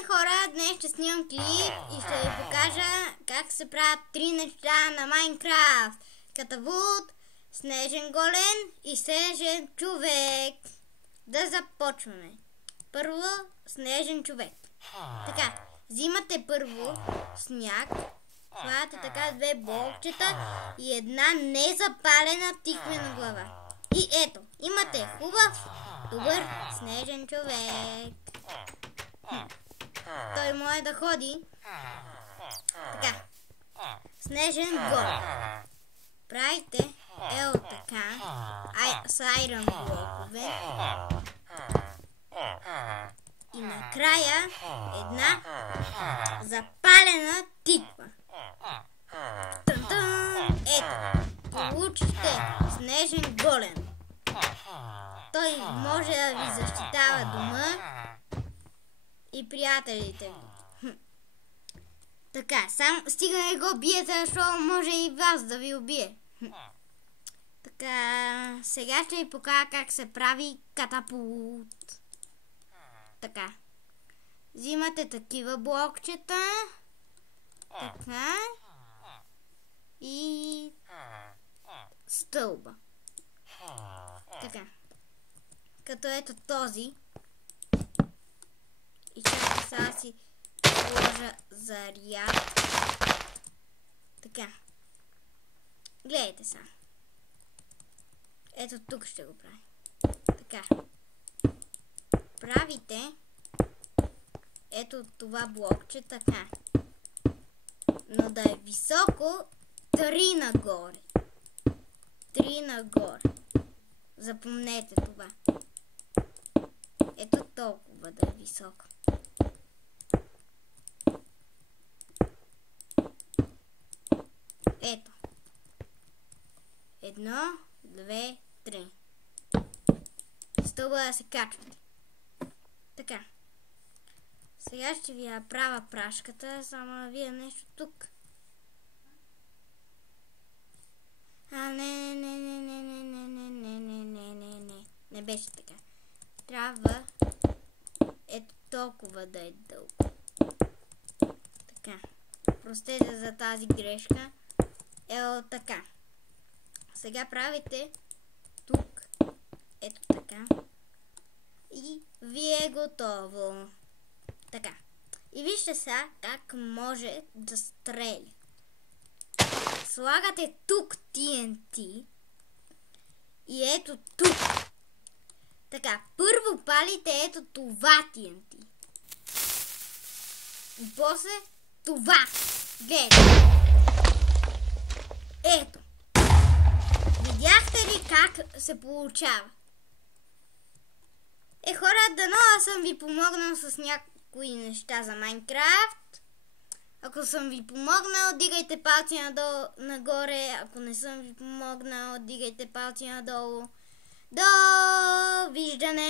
Здравейте хора, днес ще снимам клип и ще ви покажа как се правят 3 неща на Майнкрафт. Катапулт, снежен голем и снежен човек. Да започваме. Първо, снежен човек. Така, взимате първо сняг, хвате така 2 блокчета и една незапалена тиквена глава. И ето, имате хубав, добър снежен човек. Той може да ходи. Така. Снежен голем. Правите ел така. С айрон блокове. И накрая една запалена тиква. Тън-тън! Ето. Получите снежен голем. Той може да ви защитава дома и приятелите ви. Така, стига не го биете, защото може и вас да ви убие. Така, сега ще ви покажа как се прави катапулт. Така, взимате такива блокчета. Така. И стълба. Така. Като ето този. И чакай сега си сложа заряд. Така. Гледайте сега. Ето тук ще го правим. Така. Правите ето това блокче така. Но да е високо 3 нагоре. 3 нагоре. Запомнете това. Ето толкова да е високо. Ето. 1, 2, 3. Стълба да се качвате. Така. Сега ще ви направя прашката, само да видя нещо тук. Не беше така. Трябва ето толкова да е дълго. Така. Простете за тази грешка. Ето така. Сега правите тук. Ето така. И ви е готово. Така. И вижте сега как може да стреля. Слагате тук TNT. И ето тук. Така, първо палите ето това TNT. И после това. Гледайте. Ето. Видяхте ли как се получава? Хора, дано съм ви помогнал с някои неща за Майнкрафт. Ако съм ви помогнал, дигайте палци надолу, нагоре. Ако не съм ви помогнал, дигайте палци надолу. Довиждане!